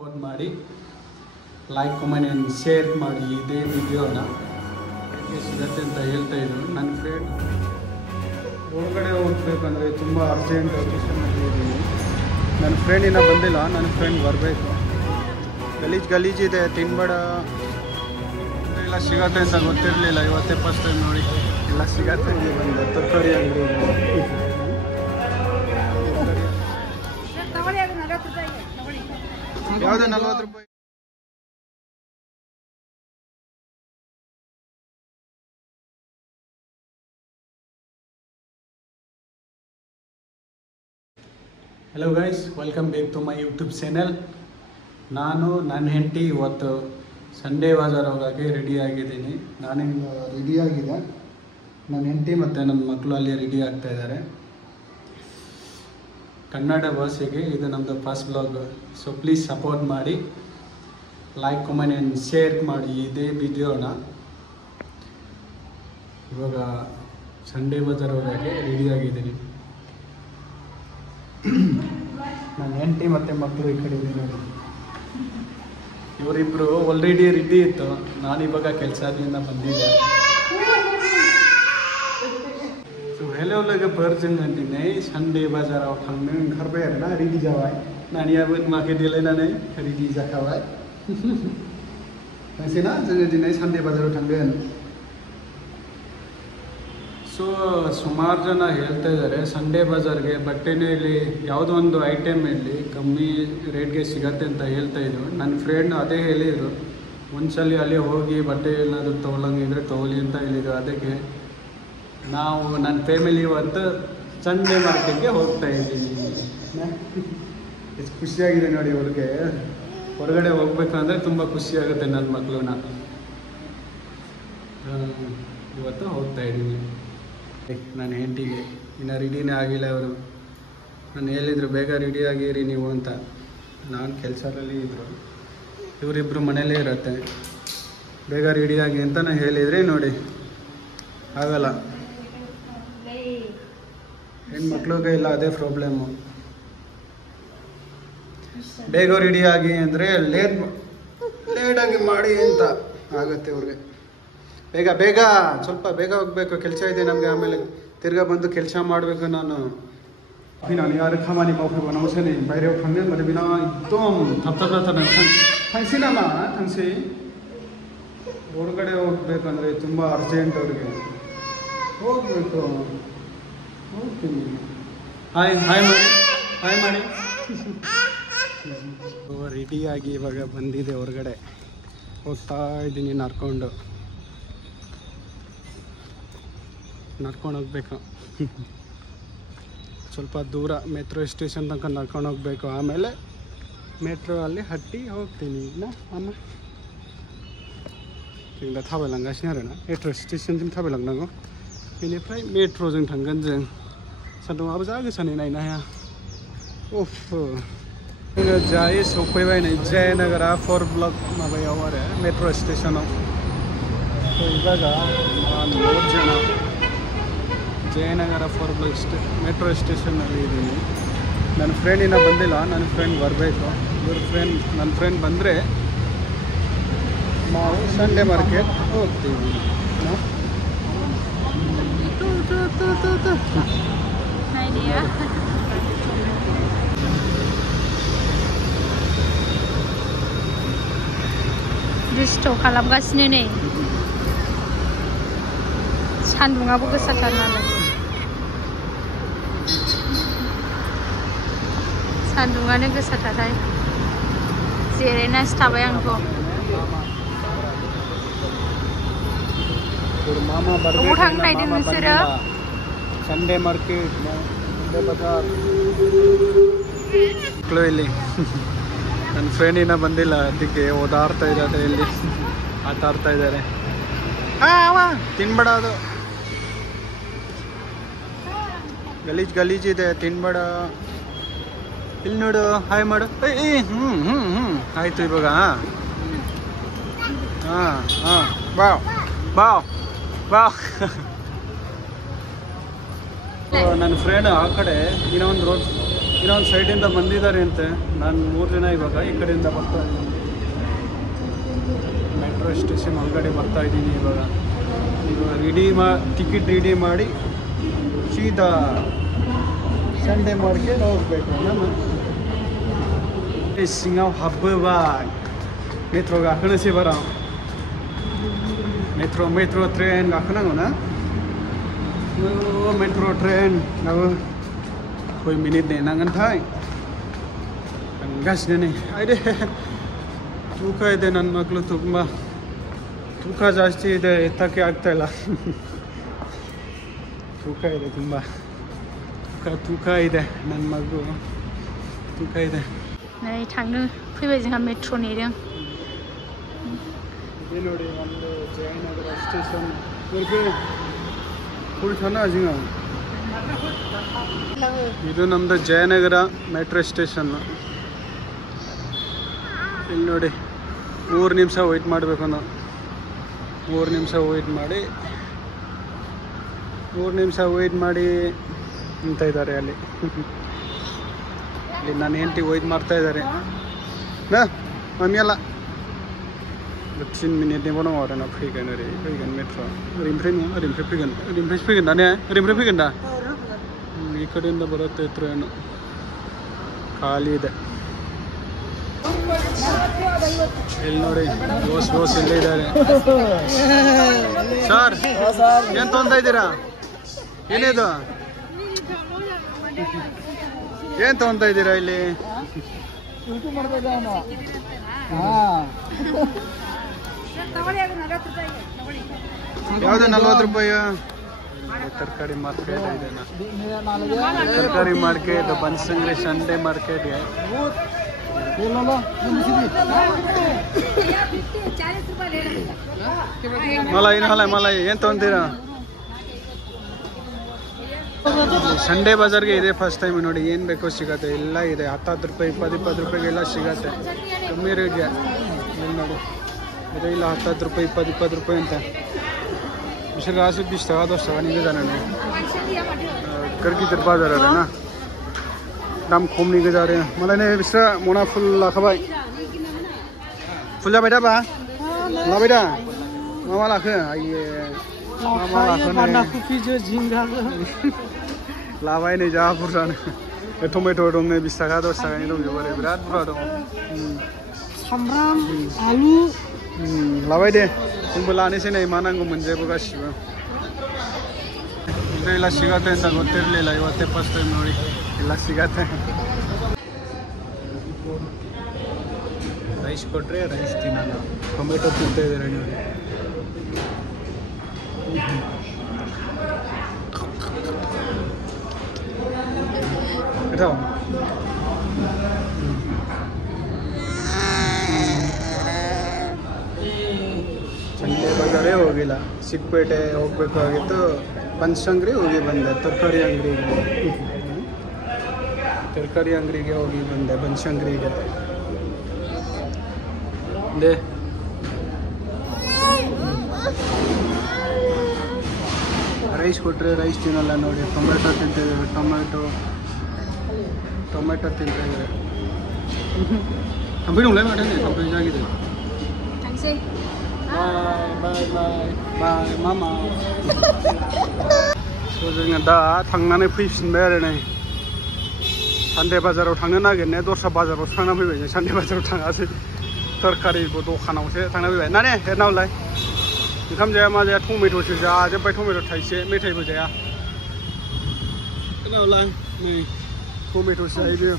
Support ಮಾಡಿ, like comment and share ಮಾಡಿ. ಇದೇ ವಿಡಿಯೋನ ಸಿಗತ್ತೆ ಅಂತ ಹೇಳ್ತಾ ಇದ್ರು. ನನ್ನ ಫ್ರೆಂಡ್ ಹೊರಗಡೆ ಹೋಗ್ಬೇಕಂದ್ರೆ ತುಂಬ ಅರ್ಜೆಂಟ್ ಲೊಕೇಶನಲ್ಲಿ ಇದ್ದೀನಿ. ನನ್ನ ಫ್ರೆಂಡ್ ಇನ್ನೂ ಬಂದಿಲ್ಲ, ನನ್ನ ಫ್ರೆಂಡ್ ಬರಬೇಕು. ಗಲೀಜಿದೆ, ತಿನ್ಬೇಡ ಎಲ್ಲ ಸಿಗತ್ತೆ ಅಂತ ಗೊತ್ತಿರಲಿಲ್ಲ. ಇವತ್ತೇ ಫಸ್ಟ್ ಟೈಮ್ ನೋಡಿ ಎಲ್ಲ ಸಿಗತ್ತೆ. ಇಲ್ಲಿ ಬಂದು ತರಕಾರಿ ಅಂಗಡಿ ಯಾವುದು 40 ರೂಪಾಯಿ. Hello guys, welcome back to my YouTube channel. ನಾನು ನನ್ನ ಹೆಂಡತಿ ಇವತ್ತು ಸಂಡೇ ಬಾಜಾರ್ ಹೋಗೋಕ್ಕೆ ರೆಡಿಯಾಗಿದ್ದೀನಿ. ನಾನಿನ್ನು ರೆಡಿಯಾಗಿದೆ, ನನ್ನ ಹೆಂಡತಿ ಮತ್ತು ನನ್ನ ಮಕ್ಕಳು ಅಲ್ಲಿ ರೆಡಿ ಆಗ್ತಾಯಿದ್ದಾರೆ. ಕನ್ನಡ ಭಾಷೆಗೆ ಇದು ನಮ್ಮದು first blog. So please support ಮಾಡಿ, ಲೈಕ್ ಕಮೆಂಟ್ ಆ್ಯಂಡ್ ಶೇರ್ ಮಾಡಿ ಇದೇ ವಿಡಿಯೋನ. ಇವಾಗ ಸಂಡೇ ಬಾಜಾರ್ ಹೋಗೋಕ್ಕೆ ರೆಡಿಯಾಗಿದ್ದೀನಿ. ನನ್ನ ಹೆಂಡತಿ ಮತ್ತು ಮಕ್ಕಳು ಈ ಕಡೆ ಇದೆ ನೋಡಿ. ಇವರಿಬ್ಬರು ಆಲ್ರೆಡಿ ರೆಡಿ ಇತ್ತು. ನಾನಿವಾಗ ಕೆಲಸದಿಂದ ಬಂದಿದ್ದೆ. तो हेलो लोगोफोर, जोङो दिनै सानडे बाजाराव थांनो ओंखारबाय आरोना, रेडि जाबाय. नानियाबो माखे देलायनानै रेडि जाखाबाय. थांसैना जोङो दिनै सानडे बाजाराव थांगोन. ಸೊ ಸುಮಾರು ಜನ ಹೇಳ್ತಾ ಇದ್ದಾರೆ ಸಂಡೇ ಬಾಜಾರ್ಗೆ ಬಟ್ಟೆನೇ ಇಲ್ಲಿ ಯಾವುದೋ ಒಂದು ಐಟಮ್ ಇಲ್ಲಿ ಕಮ್ಮಿ ರೇಟ್ಗೆ ಸಿಗತ್ತೆ ಅಂತ ಹೇಳ್ತಾ ಇದ್ರು. ನನ್ನ ಫ್ರೆಂಡ್ ಅದೇ ಹೇಳಿದರು, ಒಂದ್ಸಲ ಅಲ್ಲಿ ಹೋಗಿ ಬಟ್ಟೆ ಏನಾದರೂ ತೊಗೊಳಂಗಿದ್ರೆ ತೊಗೊಳ್ಳಿ ಅಂತ ಹೇಳಿದ್ರು. ಅದಕ್ಕೆ ನಾವು ನನ್ನ ಫ್ಯಾಮಿಲಿ ಇವತ್ತು ಸಂಡೇ ಮಾರ್ಕೆಟ್ಗೆ ಹೋಗ್ತಾ ಇದ್ದೀವಿ. ಎಷ್ಟು ಖುಷಿಯಾಗಿದೆ ನೋಡಿ ಅವ್ರಿಗೆ. ಹೊರಗಡೆ ಹೋಗ್ಬೇಕಂದ್ರೆ ತುಂಬ ಖುಷಿಯಾಗುತ್ತೆ ನನ್ನ ಮಕ್ಕಳನ್ನ. ಇವತ್ತು ಹೋಗ್ತಾ ಇದ್ದೀನಿ. ನನ್ನ ಹೆಂಡತಿಗೆ ಇನ್ನು ರೆಡಿನೇ ಆಗಿಲ್ಲ. ಅವರು ನಾನು ಹೇಳಿದರು ಬೇಗ ರೆಡಿ ಆಗಿರಿ ನೀವು ಅಂತ. ನಾನು ಕೆಲಸದಲ್ಲಿ ಇದ್ದರು, ಇವರಿಬ್ಬರು ಮನೇಲೇ ಇರುತ್ತೆ. ಬೇಗ ರೆಡಿಯಾಗಿ ಅಂತ ನಾನು ಹೇಳಿದರೆ ನೋಡಿ ಆಗಲ್ಲ. ಹೆಣ್ಮಕ್ಳಿಗೆ ಇಲ್ಲ ಅದೇ ಪ್ರಾಬ್ಲಮ್ಮು. ಬೇಗ ರೆಡಿಯಾಗಿ ಅಂದರೆ ಲೇಟಾಗಿ ಮಾಡಿ ಅಂತ ಆಗುತ್ತೆ ಅವ್ರಿಗೆ. ಬೇಗ ಬೇಗ ಸ್ವಲ್ಪ ಬೇಗ ಹೋಗಬೇಕು, ಕೆಲಸ ಇದೆ ನಮಗೆ. ಆಮೇಲೆ ತಿರ್ಗಾ ಬಂದು ಕೆಲಸ ಮಾಡಬೇಕು. ನಾನು ಯಾರು ಖಾಮಾನಿ ಮಾವफैबा नावसै नै बायरायाव थांनो होनबाथाय बिना एकदम थाबथाबथार थांसै नामा थांसै. ಹೊರಗಡೆ ಹೋಗ್ಬೇಕಂದ್ರೆ ತುಂಬ ಅರ್ಜೆಂಟ್ ಅವ್ರಿಗೆ. ಹೋಗ್ಬೇಕು, ಹೋಗ್ತೀನಿ. ಹಾಯ್ ಹಾಯ್ ಮಾಡಿ, ಹಾಯ್ ಮಾಡಿ. ರೆಡಿಯಾಗಿ ಇವಾಗ ಬಂದಿದೆ ಹೊರಗಡೆ. ಹೋಗ್ತಾ ಇದ್ದೀನಿ ನಡ್ಕೊಂಡು ಹೋಗ್ಬೇಕು. ಸ್ವಲ್ಪ ದೂರ ಮೆಟ್ರೋ ಸ್ಟೇಷನ್ ತನಕ ನಡ್ಕೊಂಡು ಹೋಗ್ಬೇಕು. ಆಮೇಲೆ ಮೆಟ್ರೋ ಅಲ್ಲಿ ಹತ್ತಿ ಹೋಗ್ತೀನಿ ನಾ ಅಮ್ಮ. जों दा थाबायलांगासिनो आरोना, मेट्र' स्टेशनसिम थाबायलांनांगौ. बेनिफ्राय मेट्र'जों थांगोन जों. सान्दुंआबो जा गोसानै नायनो हाया. उफ, जोङो जायै सफैबाय नै जयनगरा 4 ब्लॉक माबायाव आरो मेट्र' स्टेशनाव. ಇವಾಗ ನಾನು 3 ಜನ ಜಯನಗರ 4 ಬ್ಲಾಕ್ ಮೆಟ್ರೋ ಸ್ಟೇಷನ್ನಲ್ಲಿ ಇದ್ದೀನಿ. ನನ್ನ ಫ್ರೆಂಡ್ ಇನ್ನೂ ಬಂದಿಲ್ಲ, ನನ್ನ ಫ್ರೆಂಡ್ ಬರಬೇಕು. ನನ್ನ ಫ್ರೆಂಡ್ ಬಂದರೆ ನಾವು ಸಂಡೇ ಮಾರ್ಕೆಟ್ ಹೋಗ್ತೀವಿ. दुस्ट' खालामगासिनो नै, सान्दुंआबो गोसाथार नालाय. सान्दुंआनो गोसाथारहाय. जिरायनासो थाबाय आंथ'. अबाव थांनो नागिरदों नोंसोरो? ಸಂಡೇ ಮಾರ್ಕೆಟ್, ಸಂಡೇ ಬಾಜಾರ್. ಇಲ್ಲಿ ನನ್ನ ಫ್ರೆಂಡ್ ಇನ್ನೂ ಬಂದಿಲ್ಲ, ಅದಕ್ಕೆ ಓದಾಡ್ತಾ ಇದ್ದಾರೆ. ಇಲ್ಲಿ ಆಟ ಆಡ್ತಾ ಇದ್ದಾರೆ. ತಿನ್ಬೇಡ, ಅದು ಗಲೀಜಿದೆ, ತಿನ್ಬೇಡ. ಇಲ್ಲಿ ನೋಡು, ಹಾಯ್ ಮಾಡು. ಆಯಿತು ಇವಾಗ. ಬಾವ್ ಬಾವ್ ಬಾವ್. ನನ್ನ ಫ್ರೆಂಡ್ ಆ ಕಡೆ ಇನ್ನೊಂದು ರೋಡ್ ಇನ್ನೊಂದು ಸೈಡಿಂದ ಬಂದಿದ್ದಾರೆ ಅಂತೆ. ನಾನು 3 ಜನ ಇವಾಗ ಈ ಕಡೆಯಿಂದ ಬರ್ತಾ ಇದ್ದೀನಿ. ಮೆಟ್ರೋ ಸ್ಟೇಷನ್ ಒಳಗಡೆ ಬರ್ತಾ ಇದ್ದೀನಿ ಇವಾಗ. ಟಿಕೆಟ್ ರೆಡಿ ಮಾಡಿ ಸೀದಾ ಸಂಡೇ ಮಾರ್ಕೆಟ್ ಹೋಗ್ಬೇಕು. ನಾನು सिङाव हाबबोबाय मेट्र' गाखोनोसै बाराव. मेट्र' ट्रेन गाखोनांगौ ना? मेट्र' ट्रेन दाबो 5 मिनिट नेनांगोनथाय. थांगासिनो नै. आयदे ತೂಕ ಇದೆ ನನ್ನ ಮಕ್ಕಳು. ತುಂಬ ತೂಕ ಜಾಸ್ತಿ ಇದೆ, ಎತ್ತಕ್ಕೆ ಆಗ್ತಾಯಿಲ್ಲ. ತೂಕ ಇದೆ, ತುಂಬ ತೂಕ ಇದೆ ನನ್ನ ಮಗು. ತೂಕ ಇದೆ. नै थांनो फैबाय जोंहा मेट्र' नेदों. बे ನೋಡಿ ಒಂದು ಜಯನಗರ ಸ್ಟೇಷನ್ ವರೆಗೆ ಕುಳಿತಾನ ಜಿಂಗ. ಇದು ನಮ್ಮದು ಜಯನಗರ ಮೆಟ್ರೋ ಸ್ಟೇಷನ್. ಇಲ್ಲಿ ನೋಡಿ 3 ನಿಮಿಷ ವೆಯ್ಟ್ ಮಾಡಬೇಕು ನಾವು. 3 ನಿಮಿಷ ವೆಯ್ಟ್ ಮಾಡಿ ಅಂತ ಇದ್ದಾರೆ ಅಲ್ಲಿ. ಇಲ್ಲಿ ನಾನು ಹೆಂಡತಿ ವೆಯ್ಟ್ ಮಾಡ್ತಾ ಇದ್ದಾರೆ. ನಾ ಮಮ್ಮಿ ಅಲ್ಲ 10 मिनिटनि उनाव आरो ना फैगोन मेट्र'. ओरैनिफ्राय फैगोन दा ने? ओरैनिफ्राय फैगोन दा? ಈ ಕಡೆಯಿಂದ ಬರುತ್ತೆ ಟ್ರೈನು. ಖಾಲಿ ಇದೆ. ಇಲ್ಲಿ ನೋಡಿ ಬೋಸ್ ಇಲ್ಲೇ ಇದ್ದಾರೆ. ಸರ್ ಏನು ತೊಗೊಂತಾ ಇದ್ದೀರಾ? ಏನಿದು ಏನು ತೊಗೊಂತಾ ಇದ್ದೀರಾ ಇಲ್ಲಿ? ಯಾವುದು 40 ರೂಪಾಯಿ? ತರಕಾರಿ ಮಾರ್ಕೆಟ್ ಇದೆ. ತರಕಾರಿ ಮಾರ್ಕೆಟ್ ಬನಶಂಕರಿ ಸಂಡೇ ಮಾರ್ಕೆಟ್ಗೆ. ಮಲೈ ಏನು ತೊಗೊಂತೀರಾ? ಸಂಡೇ ಬಜಾರ್ಗೆ ಇದೆ ಫಸ್ಟ್ ಟೈಮ್. ನೋಡಿ ಏನು ಬೇಕೋ ಸಿಗತ್ತೆ, ಎಲ್ಲ ಇದೆ. 10 ರೂಪಾಯಿ 20 ರೂಪಾಯಿಗೆಲ್ಲ ಸಿಗತ್ತೆ ಕಮ್ಮಿ ರೇಟ್ಗೆ. ಇಲ್ಲಿ ನೋಡಿ ಇದು ಇಲ್ಲ 10 ರೂಪಾಯಿ 20 ರೂಪಾಯಿ ಅಂತ. बिसोर गासै 20 थाखा 10 थाखानि गोजा नालाय. गिदिर बाजार आरो ना, दाम खमनि गोजा आरो. मालाय नै बिस्रा मना फुल लाखाबाय. फुल जाबाय दा बा? लाबाय दा? मा लाखो? आइये मा लाखो? बान्दा कफिजो जिंगाजो लाबाय नै जा बुरजानो. टमेट' दं नै 20 थाखा 10 थाखानि दंजोबो आरो बिराद बुरजा दं. सामब्राम आलु लाबाय दे. जोंबो लानोसै नै मा नांगौ मोनजोबो गासिबो. ಎಲ್ಲ ಸಿಗತ್ತೆ ಅಂತ ಗೊತ್ತಿರಲಿಲ್ಲ. ಇವತ್ತೇ ಫಸ್ಟ್ ಟೈಮ್ ನೋಡಿ ಎಲ್ಲ ಸಿಗತ್ತೆ. ರೈಸ್ ಕೊಟ್ಟರೆ ರೈಸ್ ತಿನ್ನಲ್ಲ, ಟೊಮೆಟೊ ತಿಂತಾ ಇದ್ದಾರೆ ನೋಡಿ. ಸಂಡೇ ಬಜಾರೇ ಹೋಗಿಲ್ಲ. ಚಿಕ್ಕಪೇಟೆ ಹೋಗ್ಬೇಕಾಗಿತ್ತು, ಬನಶಂಕರಿ ಹೋಗಿ ಬಂದೆ. ತರಕಾರಿ ಅಂಗಡಿಗೆ ಹೋಗಿ ಬಂದೆ ಬನಶಂಕರಿಗೆ. ದೇ ರೈಸ್ ಕೊಟ್ಟರೆ ರೈಸ್ ತಿನ್ನಲ್ಲ ನೋಡಿ. ಟೊಮೆಟೊ ತಿಂತಿದ್ದಾರೆ. ಟೊಮೆಟೊ ತಿಂತಿದ್ದಾರೆ. ಕಂಪನಿ ಉಳ್ಳೆ ಮಾಡಿ ಕಂಪನಿ ಆಗಿದೆ. बाय मामा. जोङो दा थांनानै फैफिनबाय आरो नै. सानदे बाजाराव थांनो नागिरनाया दस्रा बाजाराव थांना फैबाय. जों सानदे बाजाराव थाङासै, तरकारिबो दखानावसो थांना फैबाय. ना ने हेरनावलाय ओंखाम जाया मा जाया टमेट'सो जाजोब्बाय. टमेट' थाइसे, मेथाइबो जाया. हेरनावलाय नै टमेट'सो जायो बेयो.